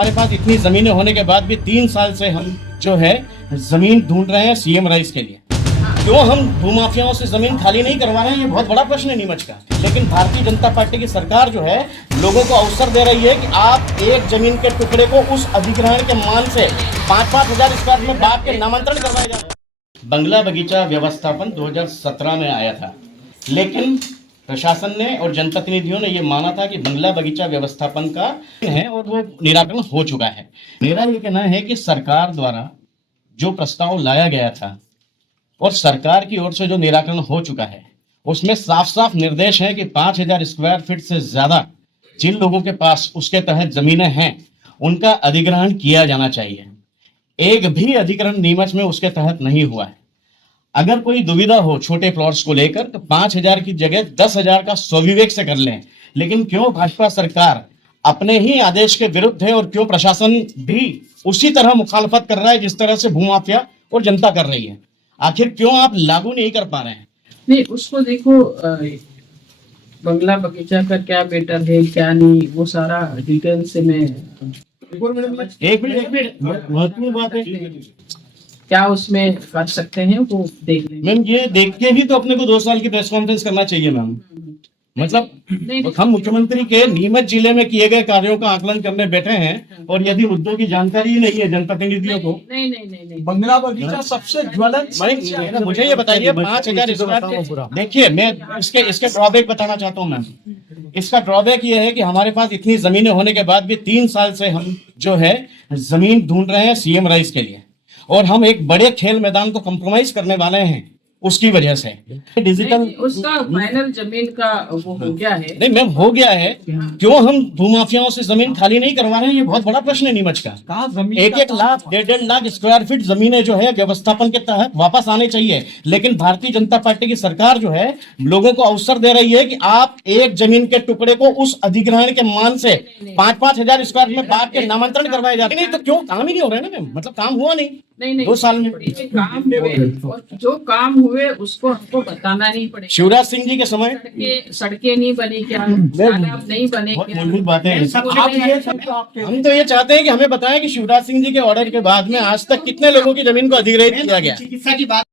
हमारे पास इतनी जमीनें होने के बाद भी 3 साल से हम जो है जमीन ढूंढ रहे हैं सीएम राइस के लिए। क्यों हम भूमाफियाओं से जमीन खाली नहीं करवा रहे हैं, ये बहुत बड़ा प्रश्न है नीमच का। लेकिन भारतीय जनता पार्टी की सरकार जो है लोगों को अवसर दे रही है कि आप एक जमीन के टुकड़े को उस अधिग्रहण के मान से 5-5 हजार स्क्वायर में बांट के नामांतरण करवाया जा रहा है। बंगला बगीचा व्यवस्थापन 2017 में आया था, लेकिन प्रशासन ने और जनप्रतिनिधियों ने यह माना था कि बंगला बगीचा व्यवस्थापन का है और वो निराकरण हो चुका है। मेरा ये कहना है कि सरकार द्वारा जो प्रस्ताव लाया गया था और सरकार की ओर से जो निराकरण हो चुका है उसमें साफ साफ निर्देश है कि 5,000 स्क्वायर फीट से ज्यादा जिन लोगों के पास उसके तहत जमीनें हैं उनका अधिग्रहण किया जाना चाहिए। एक भी अधिग्रहण नीमच में उसके तहत नहीं हुआ है। अगर कोई दुविधा हो छोटे प्लॉट्स को लेकर तो 5,000 की जगह 10,000 का स्वविवेक से कर लें। लेकिन क्यों भाजपा सरकार अपने ही आदेश के विरुद्ध है और क्यों प्रशासन भी उसी तरह मुखालफत कर रहा है जिस तरह से भूमाफिया और जनता कर रही है? आखिर क्यों आप लागू नहीं कर पा रहे हैं? नहीं, उसको देखो, बंगला बगीचा का क्या बेटर है क्या नहीं, वो सारा डिटेल से मैं एक मिनट महत्वपूर्ण बात है। क्या उसमें कर सकते हैं वो देख लेंगे। मैम ये देख के ही तो अपने को 2 साल की प्रेस कॉन्फ्रेंस करना चाहिए मैम। मतलब हम मुख्यमंत्री के नीमच जिले में किए गए कार्यों का आकलन करने बैठे हैं और यदि मुद्दों की जानकारी ही नहीं है जनप्रतिनिधियों को। नहीं, बंगला बगीचा सबसे ज्वलंत। मुझे ये बताइए 5,000 स्क्वायर, देखिए मैं इसके ड्रॉबैक बताना चाहता हूँ मैम। इसका ड्रॉबैक ये है कि हमारे पास इतनी जमीनें होने के बाद भी 3 साल से हम जो है जमीन ढूंढ रहे हैं सीएम राइस के लिए और हम एक बड़े खेल मैदान को कॉम्प्रोमाइज करने वाले हैं उसकी वजह से। डिजिटल उसका फाइनल जमीन का वो हो गया है। नहीं मैम हो गया है, क्यों हम भूमाफियाओं से जमीन खाली नहीं करवा रहे हैं? ये बहुत बड़ा प्रश्न है नीमच का। 1-1 लाख 1.5 लाख स्क्वायर फीट जमीनें जो है व्यवस्थापन के तहत वापस आने चाहिए। लेकिन भारतीय जनता पार्टी की सरकार जो है लोगों को अवसर दे रही है कि आप एक जमीन के टुकड़े को उस अधिग्रहण के मान से 5-5 हजार स्क्वायर में बांट के नामांतरण करवाए जा रहे हैं। नहीं तो क्यों काम ही नहीं हो रहा है ना मैम? मतलब काम हुआ नहीं 2 साल में। काम हुए और जो काम हुए उसको हमको बताना नहीं पड़ेगा। शिवराज सिंह जी के समय सड़कें नहीं बनी क्या, तालाब नहीं बने बहुत क्या? मूलभूत बातें हैं। आप हम तो ये चाहते हैं कि हमें बताएं कि शिवराज सिंह जी के ऑर्डर के बाद में आज तक कितने लोगों की जमीन को अधिग्रहित किया गया। चिकित्सा की बात